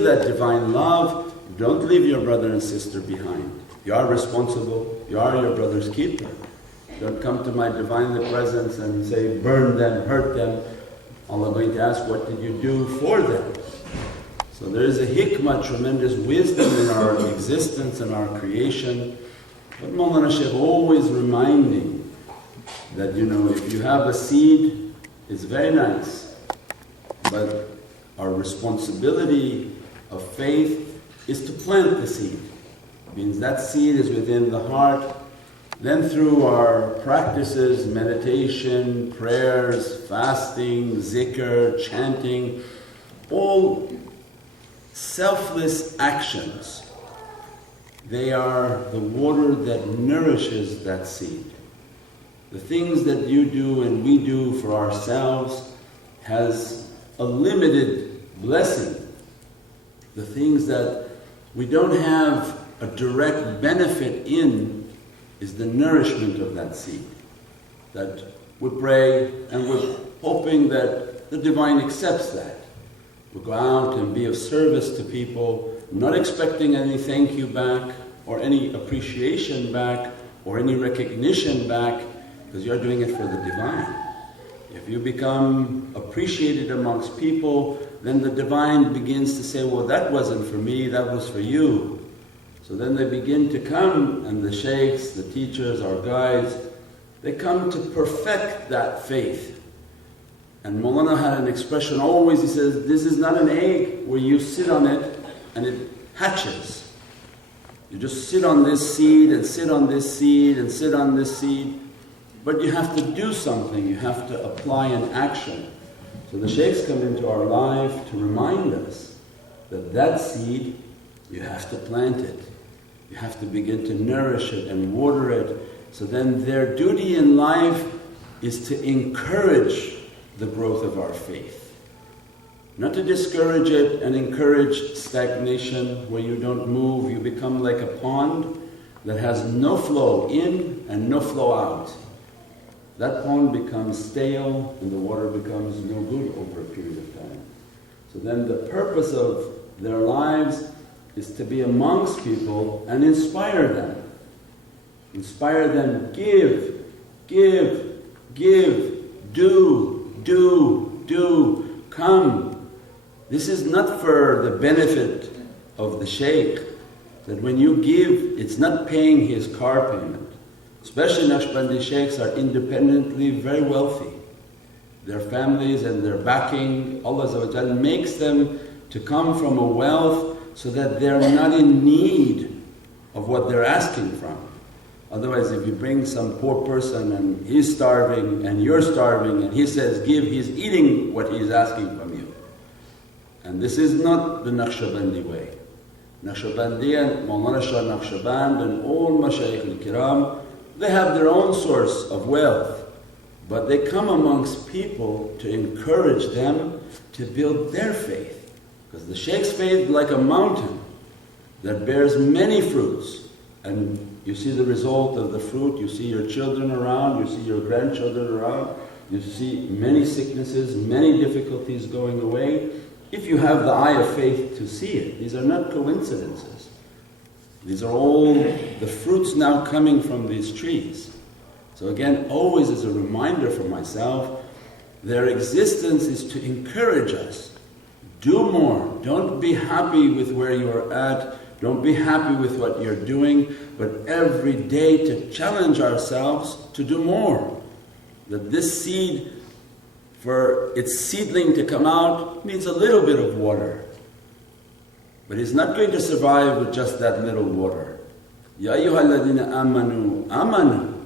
that divine love, don't leave your brother and sister behind. You are responsible, you are your brother's keeper. Don't come to my Divinely Presence and say, burn them, hurt them. Allah going to ask, what did you do for them? So there is a hikmah, tremendous wisdom in our existence and our creation. But Mawlana Shaykh always reminding that if you have a seed, it's very nice, but our responsibility of faith is to plant the seed. Means that seed is within the heart. Then through our practices, meditation, prayers, fasting, zikr, chanting, all selfless actions, they are the water that nourishes that seed. The things that you do and we do for ourselves has a limited blessing. The things that we don't have a direct benefit in is the nourishment of that seed. That we pray and we're hoping that the Divine accepts that. We go out and be of service to people, not expecting any thank you back or any appreciation back or any recognition back, because you're doing it for the Divine. If you become appreciated amongst people, then the Divine begins to say, well, that wasn't for me, that was for you. So then they begin to come, and the shaykhs, the teachers, our guides, they come to perfect that faith. And Mawlana had an expression always, he says, this is not an egg where you sit on it and it hatches. You just sit on this seed and sit on this seed and sit on this seed, but you have to do something, you have to apply an action. So the shaykhs come into our life to remind us that that seed, you have to plant it. You have to begin to nourish it and water it. So then their duty in life is to encourage the growth of our faith. Not to discourage it and encourage stagnation where you don't move, you become like a pond that has no flow in and no flow out. That pond becomes stale and the water becomes no good over a period of time. So then the purpose of their lives is to be amongst people and inspire them. Inspire them, give, give, give, do, come. This is not for the benefit of the shaykh, that when you give, it's not paying his car payment. Especially Naqshbandi shaykhs are independently very wealthy. Their families and their backing, Allah makes them to come from a wealth so that they're not in need of what they're asking from. Otherwise, if you bring some poor person and he's starving and you're starving and he says give, he's eating what he's asking from you. And this is not the Naqshbandi way. Naqshbandi and Mawlana Shah Naqshband and all Mashayikh al-Kiram, they have their own source of wealth, but they come amongst people to encourage them to build their faith. Because the shaykh's faith is like a mountain that bears many fruits, and you see the result of the fruit, you see your children around, you see your grandchildren around, you see many sicknesses, many difficulties going away, if you have the eye of faith to see it. These are not coincidences. These are all the fruits now coming from these trees. So again, always as a reminder for myself, their existence is to encourage us. Do more, don't be happy with where you're at, don't be happy with what you're doing, but every day to challenge ourselves to do more. That this seed, for its seedling to come out, needs a little bit of water. But it's not going to survive with just that little water. Ya ayyuhalladhina amanu, amanu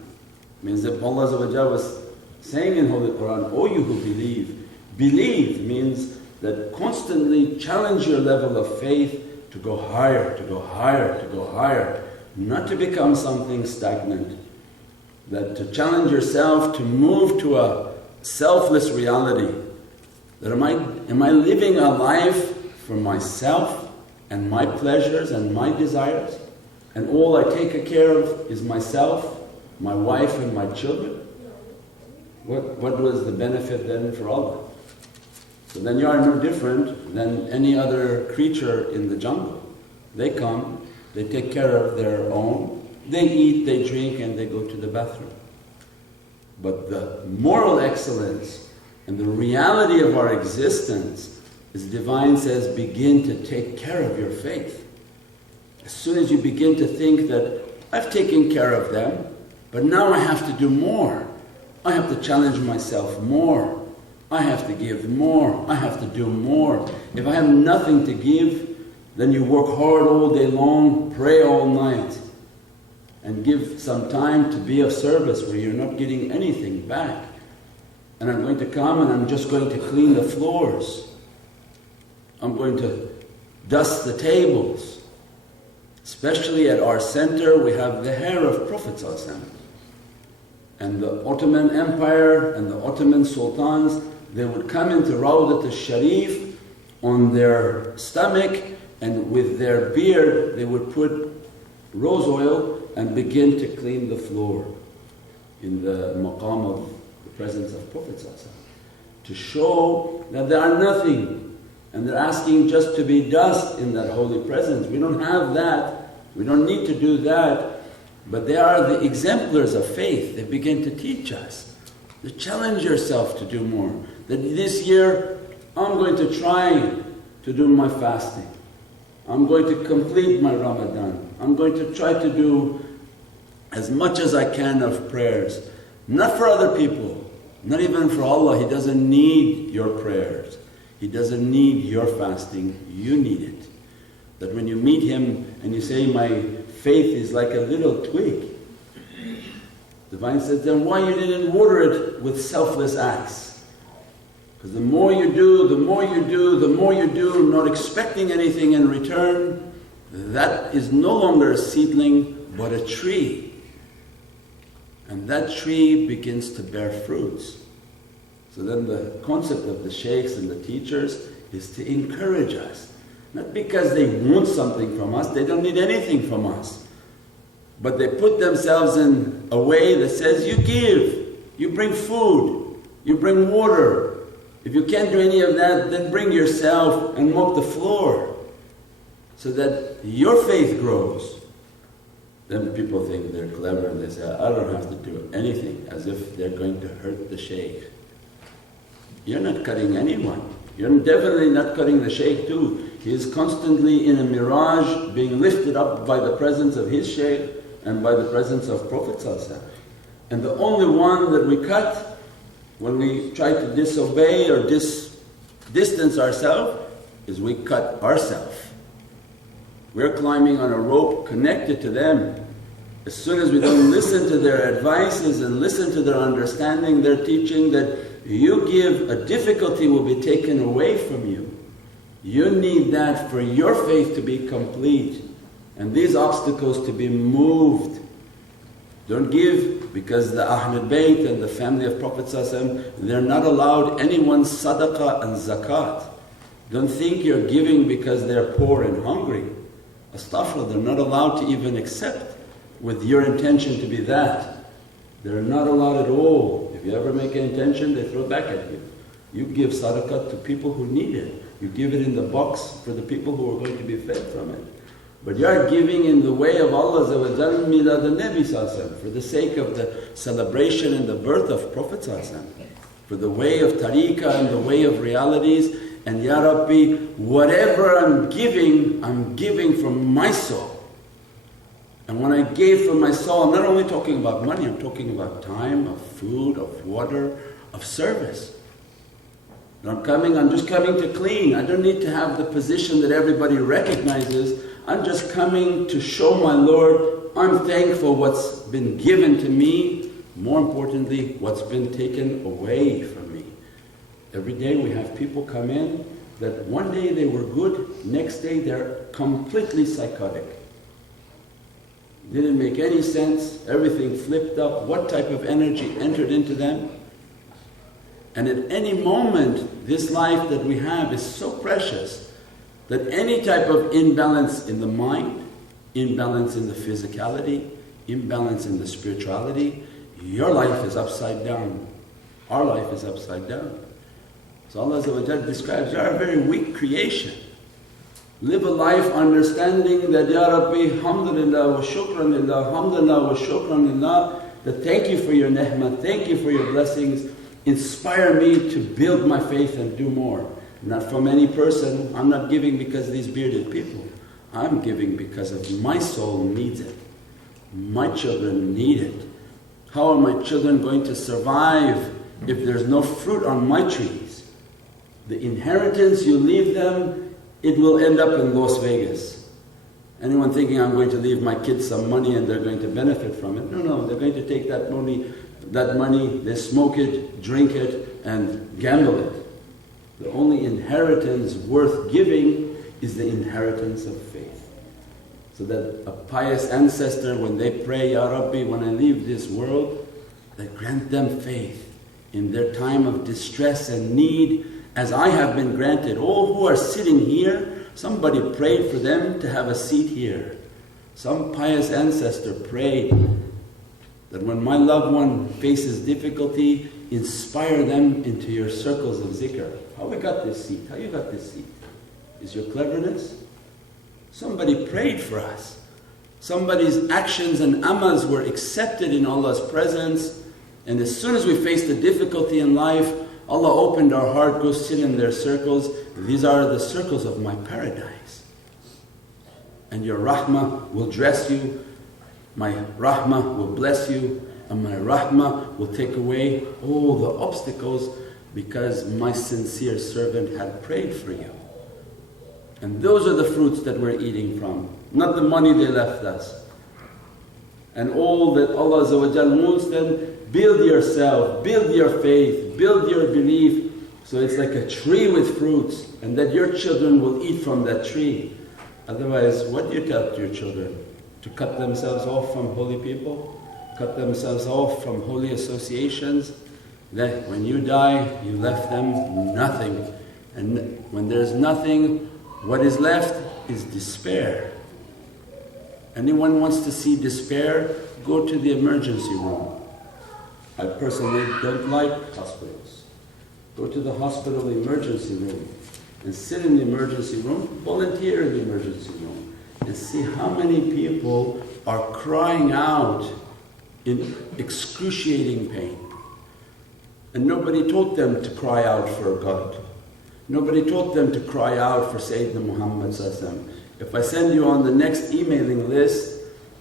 means that Allah was saying in Holy Qur'an, O you who believe. Believe means that constantly challenge your level of faith to go higher, to go higher, to go higher, not to become something stagnant. That to challenge yourself to move to a selfless reality. That am I living a life for myself and my pleasures and my desires, and all I take care of is myself, my wife and my children? What was the benefit then for Allah? So then you are no different than any other creature in the jungle. They come, they take care of their own, they eat, they drink, and they go to the bathroom. But the moral excellence and the reality of our existence is Divine says, begin to take care of your faith. As soon as you begin to think that I've taken care of them, but now I have to do more. I have to challenge myself more. I have to give more. I have to do more. If I have nothing to give, then you work hard all day long, pray all night, and give some time to be of service where you're not getting anything back. And I'm going to come and I'm just going to clean the floors. I'm going to dust the tables. Especially at our center, we have the hair of Prophet ﷺ. And the Ottoman Empire and the Ottoman Sultans, they would come into Rawdat al-Sharif on their stomach, and with their beard they would put rose oil and begin to clean the floor in the maqam of the presence of Prophet ﷺ, to show that they are nothing. And they're asking just to be dust in that holy presence. We don't have that, we don't need to do that. But they are the exemplars of faith. They begin to teach us, to challenge yourself to do more. That this year I'm going to try to do my fasting. I'm going to complete my Ramadan. I'm going to try to do as much as I can of prayers. Not for other people, not even for Allah. He doesn't need your prayers. He doesn't need your fasting, you need it. That when you meet Him and you say, my faith is like a little twig, Divine says, then why you didn't water it with selfless acts? Because the more you do, the more you do, the more you do, not expecting anything in return, that is no longer a seedling but a tree. And that tree begins to bear fruits. So then the concept of the shaykhs and the teachers is to encourage us. Not because they want something from us, they don't need anything from us. But they put themselves in a way that says, you give, you bring food, you bring water. If you can't do any of that, then bring yourself and mop the floor so that your faith grows. Then people think they're clever and they say, I don't have to do anything, as if they're going to hurt the shaykh. You're not cutting anyone. You're definitely not cutting the shaykh too. He is constantly in a mirage, being lifted up by the presence of his shaykh and by the presence of Prophet ﷺ. And the only one that we cut when we try to disobey or distance ourselves is we cut ourselves. We're climbing on a rope connected to them. As soon as we don't listen to their advices and listen to their understanding, their teaching that you give, a difficulty will be taken away from you. You need that for your faith to be complete and these obstacles to be moved. Don't give because the ahlul bayt and the family of Prophet ﷺ, they're not allowed anyone's sadaqah and zakat. Don't think you're giving because they're poor and hungry. Astaghfirullah, they're not allowed to even accept with your intention to be that. They're not allowed at all. If you ever make an intention, they throw it back at you. You give sadaqah to people who need it. You give it in the box for the people who are going to be fed from it. But you are giving in the way of Allah Milad al-Nabi for the sake of the celebration and the birth of Prophet for the way of tariqah and the way of realities. And Ya Rabbi, whatever I'm giving from my soul. And when I gave from my soul, I'm not only talking about money, I'm talking about time, of food, of water, of service. And I'm just coming to clean. I don't need to have the position that everybody recognizes. I'm just coming to show my Lord, I'm thankful what's been given to me, more importantly, what's been taken away from me. Every day we have people come in that one day they were good, next day they're completely psychotic. Didn't make any sense, everything flipped up, what type of energy entered into them. And at any moment, this life that we have is so precious that any type of imbalance in the mind, imbalance in the physicality, imbalance in the spirituality, your life is upside down, our life is upside down. So Allah describes, you are a very weak creation. Live a life understanding that, Ya Rabbi, alhamdulillah wa shukran lillah, alhamdulillah wa shukran lillah, that thank you for your ni'mah, thank you for your blessings, inspire me to build my faith and do more. Not from any person, I'm not giving because of these bearded people. I'm giving because of my soul needs it. My children need it. How are my children going to survive if there's no fruit on my trees? The inheritance you leave them, it will end up in Las Vegas. Anyone thinking I'm going to leave my kids some money and they're going to benefit from it? No, they're going to take that money, they smoke it, drink it and gamble it. The only inheritance worth giving is the inheritance of faith. So that a pious ancestor, when they pray, Ya Rabbi, when I leave this world, that grant them faith in their time of distress and need, as I have been granted. All who are sitting here, somebody prayed for them to have a seat here. Some pious ancestor prayed that when my loved one faces difficulty, inspire them into your circles of zikr. How we got this seat? How you got this seat? Is your cleverness? Somebody prayed for us. Somebody's actions and amals were accepted in Allah's presence, and as soon as we faced a difficulty in life, Allah opened our heart, go sit in their circles. These are the circles of my paradise. And your rahmah will dress you, my rahmah will bless you, and my rahmah will take away all the obstacles because my sincere servant had prayed for you. And those are the fruits that we're eating from, not the money they left us. And all that Allah wants them, build yourself, build your faith, build your belief, so it's like a tree with fruits and that your children will eat from that tree. Otherwise, what do you tell your children? To cut themselves off from holy people? Cut themselves off from holy associations? That when you die, you left them nothing. And when there's nothing, what is left is despair. Anyone wants to see despair? Go to the emergency room. I personally don't like hospitals. Go to the hospital emergency room and sit in the emergency room, volunteer in the emergency room and see how many people are crying out in excruciating pain. And nobody taught them to cry out for God. Nobody taught them to cry out for Sayyidina Muhammad. If I send you on the next emailing list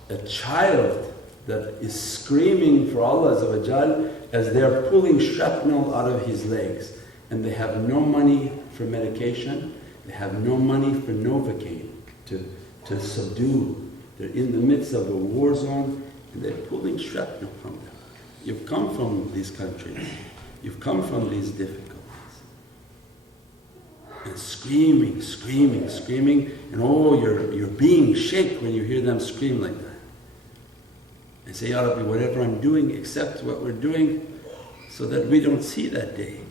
a child that is screaming for Allah as they're pulling shrapnel out of his legs, and they have no money for medication, they have no money for Novocaine to subdue. They're in the midst of a war zone and they're pulling shrapnel from them. You've come from these countries, you've come from these difficulties. And screaming, and your being shake when you hear them scream like that. And say, Ya Rabbi, whatever I'm doing, accept what we're doing so that we don't see that day.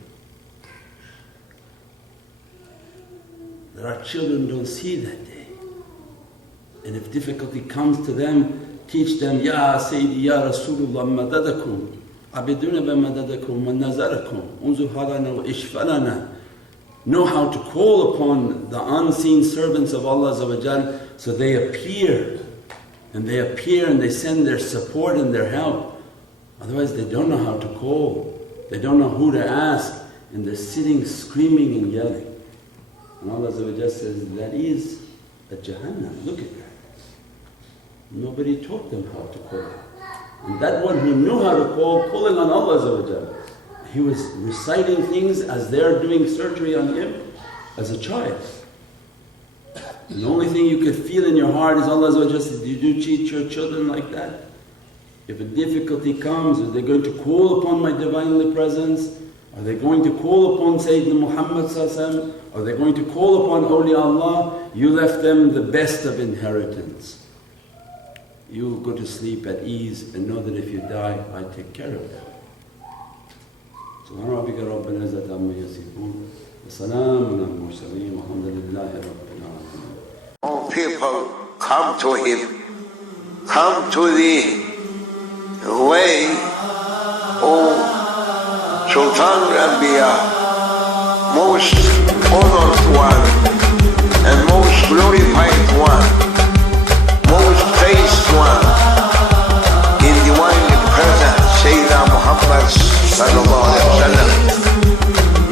That our children don't see that day. And if difficulty comes to them, teach them, Ya Sayyidi, Ya Rasulullah, madadakum, abiduna bi madadakum wa nazarakum, unzu halana wa ishfalana. Know how to call upon the unseen servants of Allah so they appear and they send their support and their help. Otherwise they don't know how to call, they don't know who to ask, and they're sitting screaming and yelling. And Allah says, that is a Jahannam, look at that. Nobody taught them how to call. And that one who knew how to call, calling on Allah, he was reciting things as they're doing surgery on him as a child. And the only thing you could feel in your heart is Allah says, you do treat your children like that? If a difficulty comes, are they going to call upon my Divinely Presence? Are they going to call upon Sayyidina Muhammad? Are they going to call upon awliya Allah? You left them the best of inheritance. You go to sleep at ease and know that if you die, I take care of them. سبحان ربك رب العزة عما يصفون وسلام على المرسلين والحمد لله رب العالمين. All people come to him, come to the way of Sultan Anbiya, most honored one and most glorified